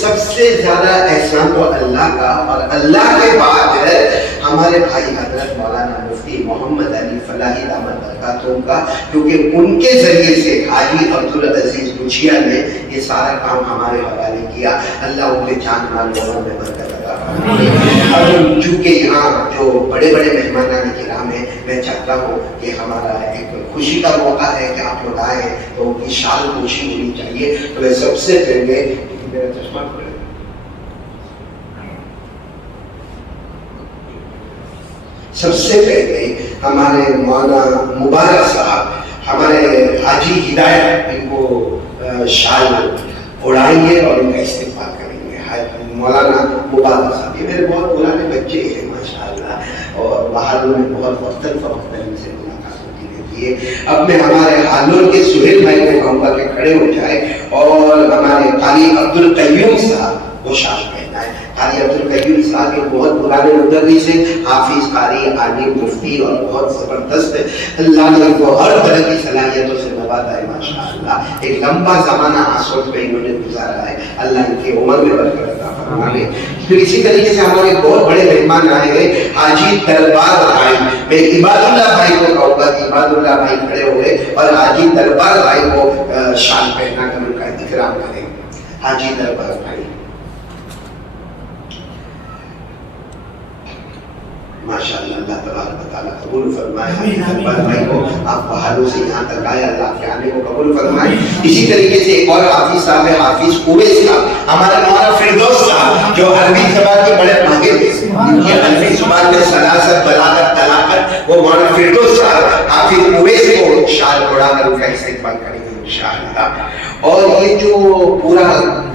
سب سے زیادہ احسان تو اللہ کا، اور اللہ کے بعد جو ہے ہمارے بھائی حضرت مولانا مفتی محمد علی فلاحی دامت برکاتہم کا، کیونکہ ان کے ذریعے سے حاجی عبدالعزیز گچھیا نے یہ سارا کام ہمارے حوالے کیا. اللہ ان کے جان مال دونوں میں برکت عطا فرمائے. اور چونکہ یہاں جو بڑے بڑے مہمانان کرام ہیں، میں چاہتا ہوں کہ ہمارا ایک خوشی کا موقع ہے کہ آپ لوگ آئے ہیں تو ان کی شال پوشی ہونی چاہیے. تو میں سب سے پہلے میرا چشمہ کھولے، سب سے پہلے ہمارے مولانا مبارک صاحب، ہمارے حاجی ہدایت، ان کو شال اڑائیں گے اور ان کا استقبال کریں گے. مولانا مبارک صاحب یہ میرے بہت پرانے بچے ہیں ماشاءاللہ، اور باہر میں بہت مختلف ان سے ملاقات ہوتی رہتی ہے. اب میں ہمارے حالور کے سہیل بھائی کو کہوں گا کہ کھڑے ہو جائے اور ہمارے قاری عبدالقیوم صاحب وہ شال پہنا ہے. قاری عبدالقیوم صاحب ایک بہت پرانے مدرس ہیں، حافظ، قاری، عالم، مفتی اور بہت زبردست. اللہ نے ان کو ہر طرح کی صلاحیتوں سے نوازا ہے ماشاءاللہ. ایک لمبا زمانہ آسود میں انہوں نے گزارا ہے. اللہ ان کی عمر میں برکت عطا فرمائے. پھر اسی طریقے سے ہمارے بہت بڑے مہمان آئے ہیں، حاجی دربار بھائی. میں عباد اللہ بھائی کو کہوں گا کہ عباد اللہ بھائی کھڑے ہوئے اور حاجی دربار بھائی کو شال پہنا کر ان کا اکرام کریں. حاجی دربار بھائی ماشاءاللہ، اللہ تبارک و تعالیٰ قبول فرمائے. حاجی دربار بھائی کو آپ پہاڑوں سے یہاں تک آئے، اللہ کے آنے کو قبول فرمائے. اسی طریقے سے ایک اور حافظ صاحب ہے، حافظ اویس صاحب. ہمارے مولانا فردوس صاحب جو عربی زبان کے بڑے ماہر تھے، یہ عربی زبان میں سلاست، بلاغت، طلاقت، وہ مولانا فردوس صاحب حافظ اویس کو شال اڑا کر ان کا استقبال کریں گے انشاءاللہ. اور یہ جو پورا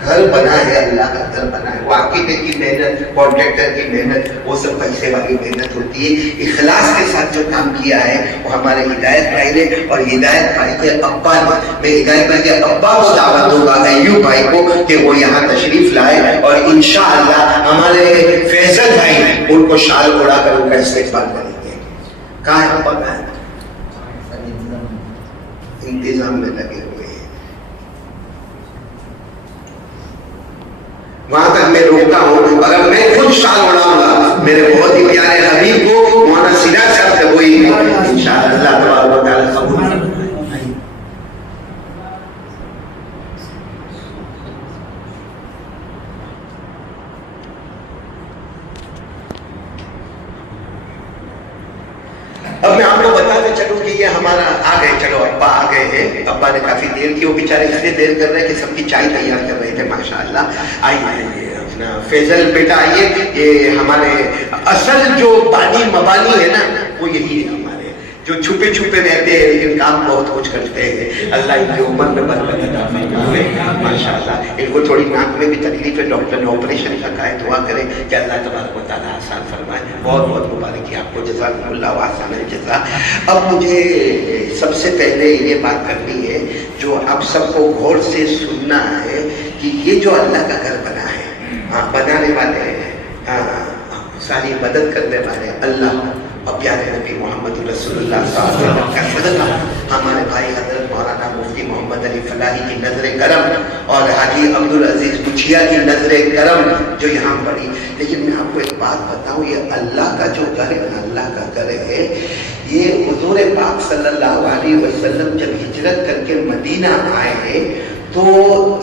گھر بنا ہے، اللہ کا گھر بنا ہے، وہ آرکیٹیکٹ کی محنت، کانٹریکٹر کی محنت، وہ سب پیسے والی محنت ہوتی ہے. اخلاص کے ساتھ جو کام کیا ہے وہ ہمارے ہدایت بھائی نے، اور ہدایت بھائی کے ابا نے. میں ہدایت بھائی کے ابا کو دعوت دوں گا، ایوب بھائی کو، کہ وہ یہاں تشریف لائے اور انشاءاللہ ہمارے فیصل بھائی ان کو شال اڑا کر ان کا استقبال کریں گے. کہاں ہے ابا؟ کہاں ہے؟ انتظام میں لگے ہوئے ہیں. وہاں تک میں روکتا ہوں. اگر میں خود شال اڑاؤں گا میرے بہت ہی پیارے حبیب کو مولانا سراج صاحب سے وہی انشاءاللہ اللہ تبارک و تعالیٰ قبول فرمائے. اب میں آپ کو بتاتے چلوں کہ یہ ہمارا آ گئے، چلو ابا آ گئے ہیں. ابا نے کافی دیر کی، وہ بیچارے اس لیے دیر کر رہے ہیں کہ سب کی چائے تیار کر رہے تھے ماشاءاللہ. آئیے اپنا فیضل بیٹا آئیے. یہ ہمارے اصل جو بانی مبانی ہے نا وہ یہی ہے، ہمارے جو چھپے چھپے رہتے ہیں لیکن کام بہت کچھ کرتے ہیں. اللہ ان کی عمر میں برکت عطا فرمائے ماشاءاللہ. ان کو تھوڑی ناک میں بھی تکلیف ہے، ڈاکٹر نے آپریشن کا کہا ہے، دعا کریں کہ اللہ تبارک و تعالیٰ آسان فرمائے. بہت بہت مبارکی آپ کو، جزاکم اللہ واسع الجزا. اب مجھے سب سے پہلے یہ بات کرنی ہے جو آپ سب کو غور سے سننا ہے کہ یہ جو اللہ کا گھر بنا ہے، بنانے والے ساری مدد کرنے والے اللہ اور پیارے نبی محمد رسول اللہ صلی اللہ علیہ وسلم کا صدقہ ہمارے بھائی حضرت مولانا مفتی محمد علی فلاحی کی نظر کرم اور حاجی عبدالعزیز گچھیا کی نظر کرم جو یہاں پڑی. لیکن میں آپ کو ایک بات بتاؤں، یہ اللہ کا جو گھر ہے، اللہ کا گھر ہے، یہ حضور پاک صلی اللہ علیہ وسلم جب ہجرت کر کے مدینہ آئے ہیں تو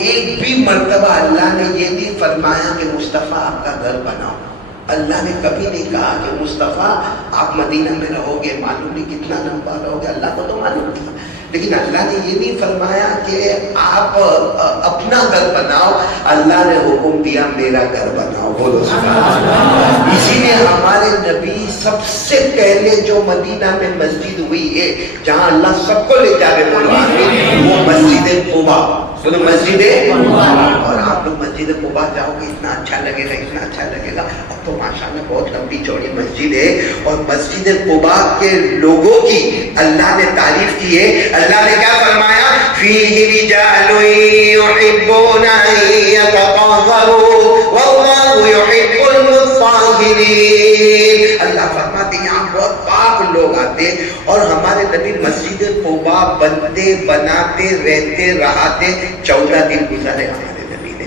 ایک بھی مرتبہ اللہ نے یہ نہیں فرمایا کہ مصطفیٰ آپ کا گھر بناؤ. اللہ نے کبھی نہیں کہا کہ مصطفیٰ آپ مدینہ میں رہو گے، معلوم نہیں کتنا لمبا رہو گے، اللہ کو تو معلوم تھا. لیکن اللہ نے یہ نہیں فرمایا کہ آپ اپنا گھر بناؤ، اللہ نے حکم دیا میرا گھر بناؤ. بولو سبحان اللہ. اسی لیے ہمارے نبی سب سے پہلے جو مدینہ میں مسجد ہوئی ہے جہاں اللہ سب کو لے جا کے بولو آمین، وہ مسجد قباء. بولو مسجد قباء. اور آپ لوگ مسجد قباء جاؤ گے اتنا اچھا لگے گا، اتنا اچھا لگے گا. اب تو ماشاءاللہ بہت لمبی چوڑی مسجد ہے، اور مسجد قباء کے لوگوں کی اللہ نے تعریف کی ہے. اللہ نے کیا فرمایا؟ فیہ رجال یحبون ان یتطہروا واللہ یحب المطہرین. اللہ فرماتے ہیں یہاں بہت پاک لوگ آتے، اور ہمارے نبی مسجد قباء بنتے بناتے رہتے رہاتے 14 دن گزارے ہمارے نبی نے.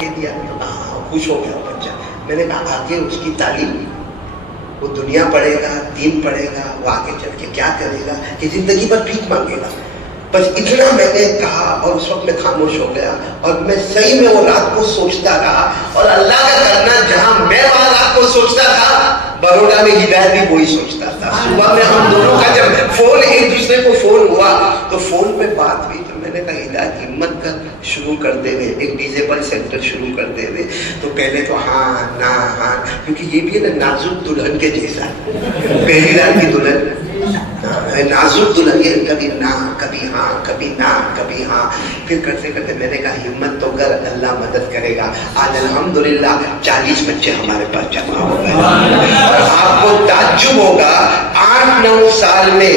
دے دیا تو کہا خوش ہو گیا بچہ. میں نے کہا آگے اس کی تعلیم, وہ دنیا پڑھے گا, دین پڑھے گا, وہ آگے چل کے کیا کرے گا کہ زندگی بھر بھیک مانگے گا. بس اتنا میں نے کہا اور اس وقت میں خاموش ہو گیا. اور میں صحیح میں وہ رات کو سوچتا رہا, اور اللہ کا کرنا جہاں میں وہاں رات کو سوچتا تھا, بروڈا میں ہدایت بھی وہی سوچتا تھا. صبح میں ہم دونوں کا جب فون ایک دوسرے کو فون ہوا تو فون پہ بات ہوئی تو میں نے کہا ہدایت ہمت کر, شروع کرتے ہوئے ایک ڈیزیبل سینٹر شروع کرتے ہوئے. تو پہلے تو ہاں نہ ہاں, کیونکہ یہ بھی ہے نا نازک دلہن کے جیسا, پہلی رات کی دلہن نازک دلہن, یہ کبھی نہ کبھی ہاں کبھی نہ کبھی ہاں. پھر کرتے کرتے میں نے کہا ہمت تو کر, اللہ مدد کرے گا. آج الحمدللہ 40 بچے ہمارے پاس جمع ہو گئے. اور آپ کو تعجب ہوگا 8-9 سال میں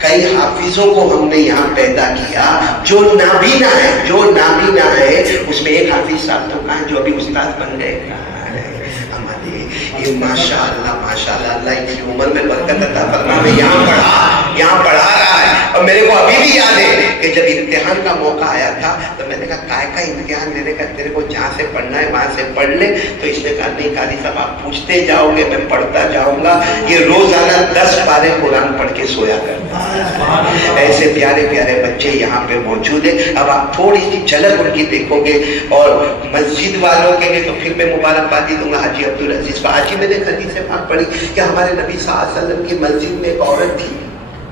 کئی حافظوں کو ہم نے یہاں پیدا کیا جو نابینا ہے, جو نابینا ہے. اس میں ایک حافظ صاحب تو کہاں جو ابھی استاد بن گئے ہمارے. یہ ماشاء اللہ اللہ ان کی عمر میں برکت عطا فرمائے. یہاں پڑھا رہا ہے. اور میرے کو ابھی بھی یاد ہے کہ جب امتحان کا موقع آیا تھا تو میں نے کہا کائے کا امتحان لینے کا, تیرے کو جہاں سے پڑھنا ہے وہاں سے پڑھ لے. تو اس نے کہا نہیں قاری صاحب آپ پوچھتے جاؤ گے میں پڑھتا جاؤں گا. یہ روزانہ 10 پارے قرآن پڑھ کے سویا کرتا ہے. ایسے پیارے پیارے بچے یہاں پہ موجود ہیں. اب آپ تھوڑی سی جھلک ان کی دیکھو گے. اور مسجد والوں کے لیے تو پھر میں مبارکبادی دوں گا حاجی عبدالعزیز کو. آج ہی میں نے حدیث پاک پڑھی کہ ہمارے نبی صلی اللہ علیہ وسلم کی مسجد میں ایک عورت تھی.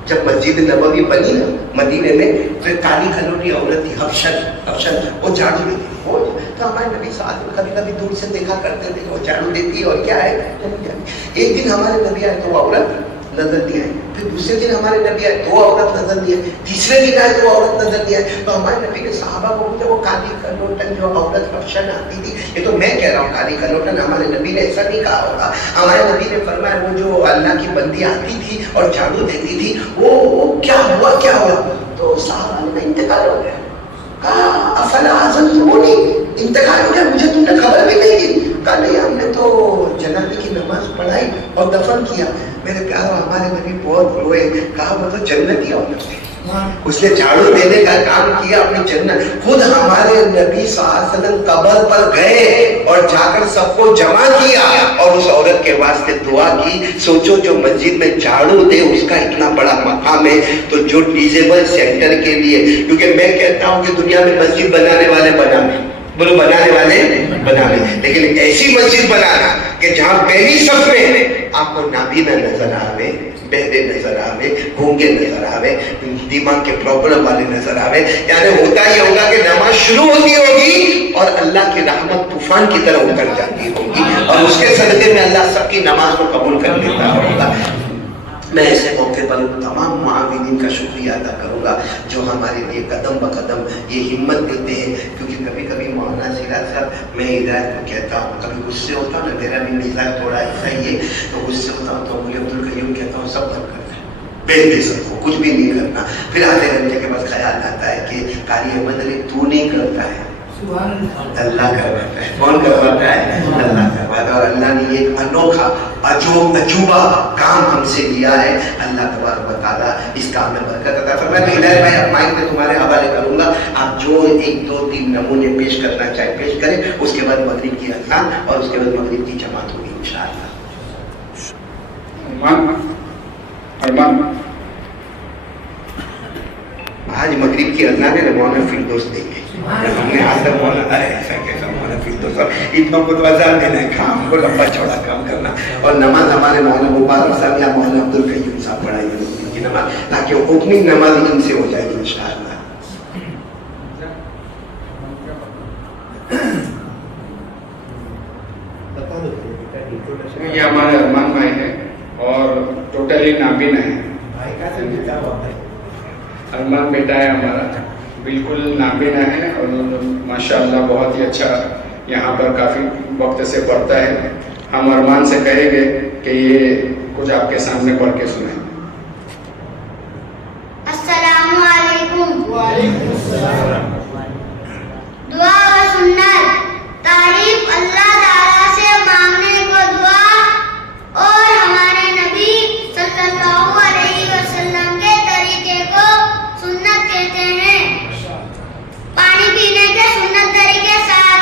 جب مسجد نبوی بنی نا مدینے میں تو ایک کالی کھلونی عورت تھی, حبشن, وہ جھاڑو دیتی. تو ہمارے نبی صلی اللہ علیہ وسلم کبھی کبھی دور سے دیکھا کرتے تھے کہ وہ جھاڑو دیتی ہے اور کیا ہے. ایک دن ہمارے نبی آئے تو وہ عورت نظر نہیں آئی. پھر دوسرے دن ہمارے نبی آئے تو عورت نظر نہیں آئی. تیسرے دن آئے تو عورت نظر نہیں آئی. تو ہمارے نبی نے صحابہ کو پوچھا وہ کالی کلوٹن جو عورت حبشن آتی تھی, یہ تو میں کہہ رہا ہوں کالی کلوٹن, ہمارے نبی نے ایسا نہیں کہا ہوگا. ہمارے نبی نے فرمایا وہ جو اللہ کی بندی آتی تھی اور جھاڑو دیتی تھی وہ کیا ہوا. تو صحابہ نے انتقال ہو گیا. افلا اعزمتمونی, انتقال ہو گیا, مجھے تم نے خبر بھی نہیں دی. کہا نہیں ہم نے تو جنازے کی نماز پڑھائی اور دفن کیا. میرے پیاروں ہمارے نبی بہت روئے. کہا وہ تو جنتی عورت ہے, اس نے جھاڑو دینے کا کام کیا اپنی جنت. خود ہمارے نبی صلی اللہ علیہ وسلم قبر پر گئے اور جا کر سب کو جمع کیا اور اس عورت کے واسطے دعا کی. سوچو جو مسجد میں جھاڑو دے اس کا اتنا بڑا مقام ہے, تو جو ڈیزیبل سینٹر کے لیے, کیونکہ میں کہتا ہوں کہ دنیا میں مسجد بنانے والے بنا لیں, لیکن ایسی مسجد بنانا کہ جہاں پہلی صف میں آپ کو نابینا نظر آوے, بہرے نظر آوے, گونگے نظر آوے, دماغ کے پرابلم والے نظر آوے. یعنی ہوتا یہ ہوگا کہ نماز شروع ہوتی ہوگی اور اللہ کی رحمت طوفان کی طرح اتر جاتی ہوگی, اور اس کے صدقے میں اللہ سب کی نماز کو قبول کر لیتا ہوگا. میں ایسے موقع پر تمام معاونین کا شکریہ ادا کروں گا جو ہمارے لیے قدم بقدم یہ ہمت دیتے ہیں. کیونکہ کبھی کبھی مولانا سراج صاحب میں ہدایت کو کہتا ہوں, کبھی غصے ہوتا ہوں نا, میرا بھی مزاج تھوڑا ایسا ہی ہے, تو غصے ہوتا ہوں تو مجھے عبدالقیوم کہتا ہوں سب کر کرتا ہے, بے سب کو کچھ بھی نہیں کرنا. پھر آدھے گھنٹے کے بعد خیال آتا ہے کہ قاری احمد علی تو نہیں کرتا ہے, اللہ کرواتا ہے. کون کرواتا ہے؟ اللہ کرواتا ہے. اور اللہ نے ایک انوکھا عجوبہ کام ہم سے لیا ہے. اللہ تبارک و تعالیٰ اس کام میں برکت عطا فرمائے. تو ہدایت بھائی اب مائک میں تمہارے حوالے کروں گا, آپ جو 1 2 3 نمونے پیش کرنا چاہے پیش کریں. اس کے بعد مغرب کی اذان اور اس کے بعد مغرب کی جماعت ہوگی انشاءاللہ. ارمان آج مغرب کی اذان ہے, مولانا فردوس دیں گے. ہم نے آج تک مولانا ایسا کیسا مولانا فردوس, اور اتنوں کو تو اذان دینا ہے, کام کو لمبا چوڑا کام کرنا, اور نماز ہمارے مولانا مبارک صاحب یا مولانا عبدالقیوم صاحب پڑھائیں گے کی نماز, تاکہ اوپننگ نماز ان سے ہو جائے گی انشاءاللہ. یہ ہمارے ارمان بھائی ہیں اور ٹوٹلی نابینا ہے. ارمان بیٹا ہے ہمارا, بالکل نابینا ہے اور ماشاءاللہ بہت ہی اچھا یہاں پر کافی وقت سے پڑھتا ہے. ہم ارمان سے کہیں گے کہ یہ کچھ آپ کے سامنے پڑھ کے سنیں. السلام علیکم. وعلیکم السلام. دعا و سنت. تعریف اللہ تعالیٰ سے مانگنے کو دعا اور ہمارے نبی صلی اللہ علیہ وسلم کے طریقے کو سنت کہتے ہیں. پانی پینے کے سنت طریقے 7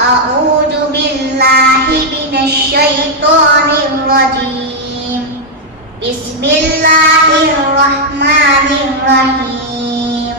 أعوذ بالله من الشيطان الرجيم بسم الله الرحمن الرحيم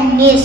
19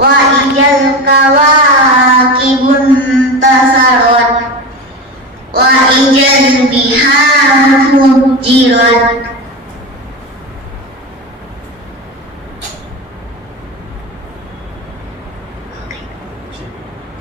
وإذا الكواكب انتثرت وإذا البحار فجرت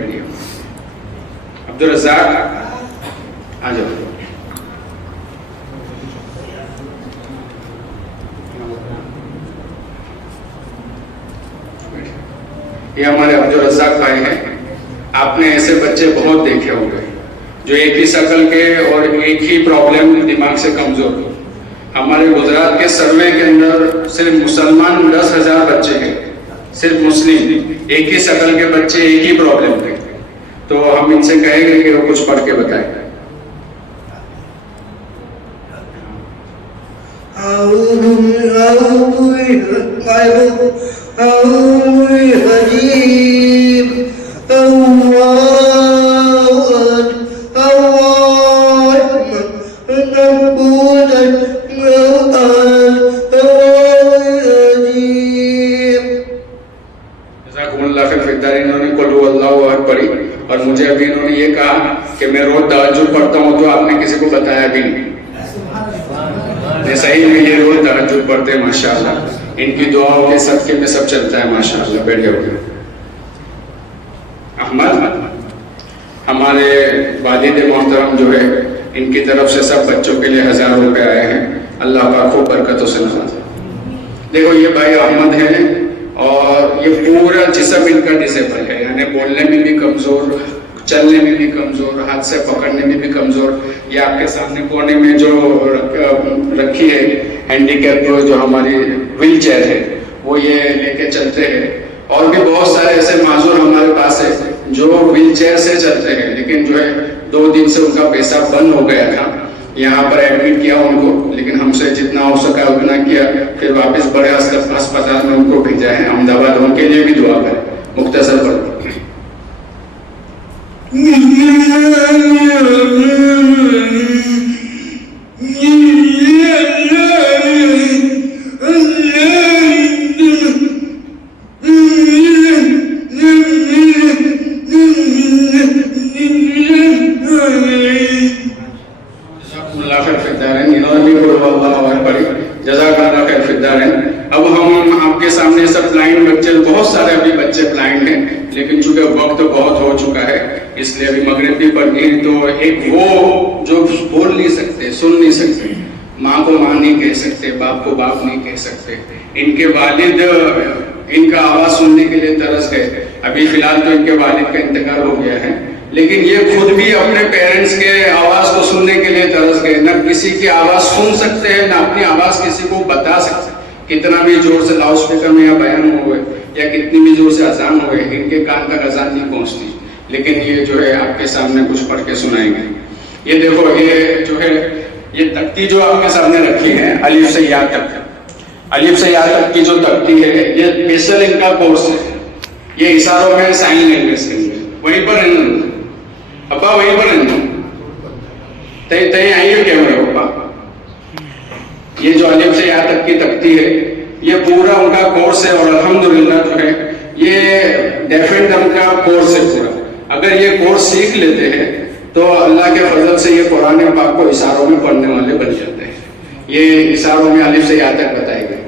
بیٹھیے. عبدالرزاق آ جاؤ. یہ ہمارے عبدالرزاق بھائی ہیں. آپ نے ایسے بچے بہت دیکھے ہوں گے جو ایک ہی شکل کے اور ایک ہی پرابلم دماغ سے کمزور ہو. ہمارے گجرات کے سروے کے اندر صرف مسلمان 10,000 بچے ہیں, صرف مسلم, ایک ہی شکل کے بچے ایک ہی پرابلم کے. تو ہم ان سے کہیں گے کہ وہ کچھ پڑھ کے بتائیں. اور مجھے ابھی انہوں نے یہ کہا کہ میں روز تہجد پڑھتا ہوں, تو آپ نے کسی کو بتایا بھی نہیں. صحیح میں یہ روز تہجد پڑھتے ہیں ماشاءاللہ. ان کی دعاؤں کے صدقے میں سب چلتا ہے ماشاءاللہ. بیٹھ جاؤ. احمد ہمارے والد محترم جو ہے, ان کی طرف سے سب بچوں کے لیے 1000 روپے آئے ہیں. اللہ کا خوب برکتوں سے نوازے. دیکھو یہ بھائی احمد ہیں اور یہ پورا جسم ان کا ڈسیبل ہے, یعنی بولنے میں بھی کمزور, چلنے میں بھی کمزور, ہاتھ سے پکڑنے میں بھی کمزور. یہ آپ کے سامنے کونے میں جو رکھی ہے ہینڈی کیپ جو ہماری ویل چیئر ہے, وہ یہ لے کے چلتے ہیں. اور بھی بہت سارے ایسے معذور ہمارے پاس ہیں جو ویل چیئر سے چلتے ہیں, لیکن جو ہے 2 دن سے ان کا پیسہ بند ہو گیا تھا. یہاں پر ایڈمٹ کیا ان کو, لیکن ہم سے جتنا ہو سکا اتنا کیا. پھر واپس بڑے اسپتال میں ان کو بھیجا ہے احمد آباد. ان کے لیے بھی دعا کریں. مختصر پر اب ہم آپ کے سامنے سب بلائنڈ بچے, بہت سارے ابھی بچے بلائنڈ ہیں, لیکن چونکہ وقت بہت ہو چکا ہے اس لیے ابھی مغرب بھی پڑ گئی. تو ایک وہ جو بول نہیں سکتے, سن نہیں سکتے, ماں کو ماں نہیں کہہ سکتے, باپ کو باپ نہیں کہہ سکتے, ان کے والد ان کا آواز سننے کے لیے ترس گئے. ابھی فی الحال تو ان کے والد کا انتقال ہو گیا ہے, لیکن یہ خود بھی اپنے پیرنٹس کے آواز کو سننے کے لیے ترس گئے. نہ کسی کی آواز سن سکتے ہیں, نہ اپنی آواز کسی کو بتا سکتے. کتنا بھی زور سے لاؤڈ اسپیکر میں یا بیان ہوئے یا کتنی بھی زور سے اذان ہوئے, ان کے کان تک اذان نہیں پہنچتی. لیکن یہ جو ہے آپ کے سامنے کچھ پڑھ کے سنائیں گے. یہ دیکھو, یہ جو ہے یہ تختی جو آپ کے سامنے رکھی ہے الف سے یا تک, الف سے یا تک کی جو تختی ہے یہ اسپیشل ان کا کورس ہے. یہ اشاروں میں سائن لینگویج کے لیے. وہیں پر رہنا ابا, وہیں پر رہنا تہیں آئیے کیمرے پاپا. یہ جو الف سے یا تک کی تختی ہے یہ پورا ان کا کورس ہے, اور الحمدللہ جو ہے یہ ڈیف اینڈ ڈمب کا کورس ہے پورا. اگر یہ کورس سیکھ لیتے ہیں تو اللہ کے فضل سے یہ قرآن پاک کو اشاروں میں پڑھنے والے بن جاتے ہیں. یہ اشاروں میں الف سے یا تک بتائے گئے.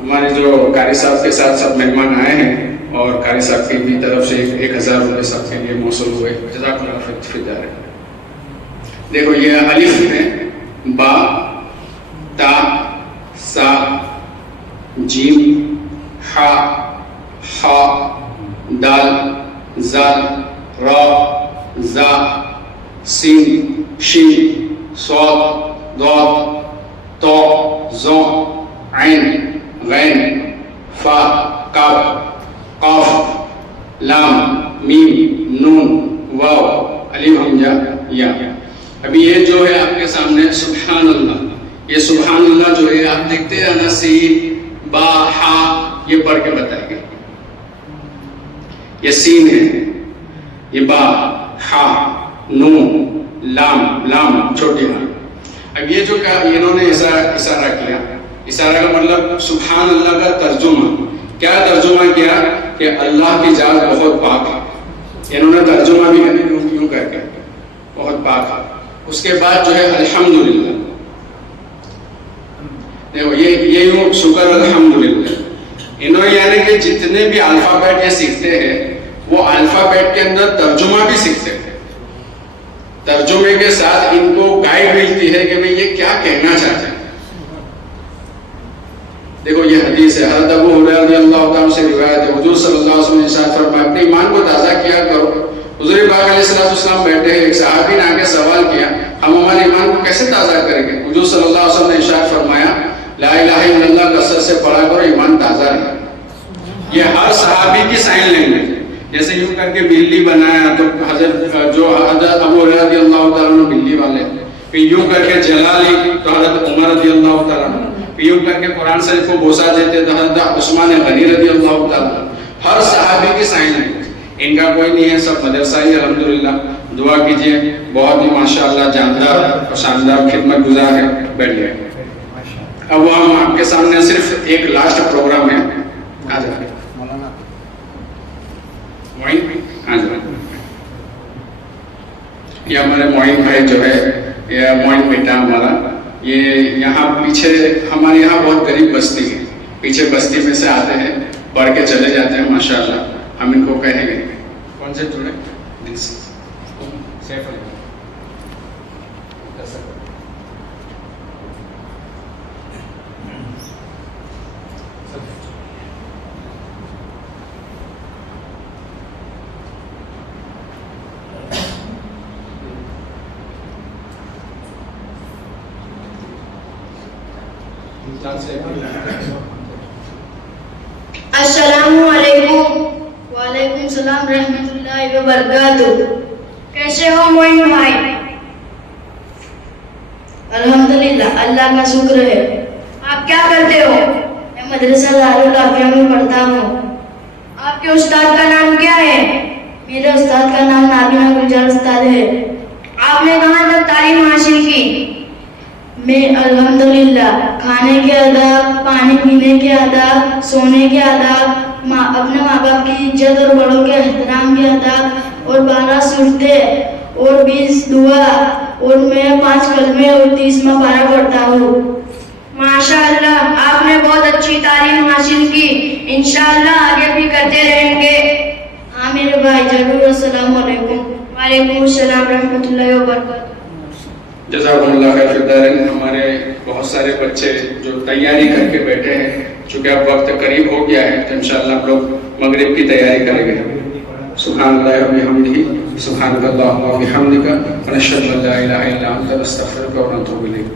ہمارے جو قاری صاحب کے ساتھ سب مہمان آئے ہیں, اور قاری صاحب کی بھی طرف سے 1000 روپے سب کے لیے موصول ہوئے. جزاک اللہ خیر. دیکھو یہ الف ہے, با, تا, سا, جیم, ہا, ہا, دال, زال, را, زا, سین, شین, صاد, ضاد, تو, زو, عین, غین, فا, کاف, قاف, لام, میم, نون, واو, الف ہمزہ, یا. ابھی یہ جو ہے آپ کے سامنے سبحان اللہ, یہ سبحان اللہ جو ہے آپ دیکھتے ہیں نا, سین, با, ہا, یہ پڑھ کے بتائیں گے. یہ سین ہے, یہ با, ہا, نون, لام, لام چھوٹی ہاں. اب یہ جو انہوں نے اشارہ کیا, اشارہ کا مطلب سبحان اللہ کا ترجمہ کیا ترجمہ کیا کہ اللہ کی ذات بہت پاک ہے. انہوں نے ترجمہ بھی یوں کر کے بہت پاک ہے. اس کے بعد جو ہے الحمدللہ, دیکھو یہ یوں شکر الحمدللہ. انہوں یعنی کہ جتنے بھی الفابیٹ یہ سیکھتے ہیں وہ الفابیٹ کے اندر ترجمہ بھی سیکھتے ہیں. ترجمے کے ساتھ ان کو گائیڈ ملتی ہے کہ بھئی یہ کیا کہنا چاہتے ہیں. دیکھو یہ حدیث ہے، حضرت ابو ہریرہ رضی اللہ تعالیٰ سے روایت ہے، حضور صلی اللہ علیہ وسلم نے ارشاد فرمایا اپنے ایمان کو تازہ کیا کرو. حضور پاک علیہ السلام بیٹھے ہیں، ایک صحابی نے آگے سوال کیا ہم ہمارے ایمان کو کیسے تازہ کریں گے؟ حضور صلی اللہ علیہ وسلم نے ارشاد فرمایا لا الہ الا اللہ کثرت سے پڑھا کرو، ایمان تازہ رہے. یہ ہر صحابی کی سائن لینگویج ہے. جیسے یوں کر کے بلی بنایا تو حضرت ابو ہریرہ رضی اللہ تعالیٰ عنہ بلی والے، پھر یوں کر کے جلا لی تو حضرت عمر رضی اللہ تعالیٰ عنہ، پھر یوں کر کے قرآن شریف کو بوسا دیتے تو حضرت عثمان غنی رضی اللہ تعالیٰ عنہ. ہر صحابی کی سائن لینگویج، ان کا کوئی نہیں ہے، سب مدرسہ ہی الحمدللہ. دعا کیجئے، بہت ہی ماشاءاللہ جاندار اور شاندار خدمت گزار ہے. بیٹھ جائیں. اب وہ ہم آپ کے سامنے صرف ایک لاسٹ پروگرام ہے. آ جائیں یہ ہمارے معین بھائی جو ہے، یہ معین بیٹا ہمارا، یہ یہاں پیچھے ہمارے یہاں بہت غریب بستی ہے، پیچھے بستی میں سے آتے ہیں، پڑھ کے چلے جاتے ہیں ماشاءاللہ. ہم ان کو کہیں گے کون سے جڑے دل سے سیف علی السلام علیکم. وعلیکم السلام رحمۃ اللہ وبرکاتہ. کیسے ہو معین بھائی؟ الحمدللہ اللہ کا شکر ہے. آپ کیا کرتے ہو؟ میں مدرسہ دارالعافیہ میں پڑھتا ہوں. آپ کے استاد کا نام کیا ہے؟ میرے استاد کا نام نابینا گلزار استاد ہے. آپ نے کہاں تک تعلیم حاصل کی؟ میں الحمدللہ کھانے کے آداب، پانی پینے کے آداب، سونے کے آداب، اپنے ماں باپ کی عزت اور بڑوں کے احترام کے آداب، اور 12 سورتیں اور 20 دعا، اور میں 5 کلمے اور 30واں پارہ پڑھتا ہوں. ماشاءاللہ آپ نے بہت اچھی تعلیم حاصل کی. انشاءاللہ آگے بھی کرتے رہیں گے. ہاں میرے بھائی ضرور. السلام علیکم. وعلیکم السلام رحمۃ اللہ وبرکاتہ. جزاکم اللہ خیر. فردارین ہمارے بہت سارے بچے جو تیاری کر کے بیٹھے ہیں، چونکہ اب وقت قریب ہو گیا ہے تو انشاءاللہ ہم لوگ مغرب کی تیاری کریں گے. سبحان اللہ و بحمدہ، سبحانک اللہم و بحمدک، ونشہد ان لا الہ الا انت، نستغفرک و نتوب الیک.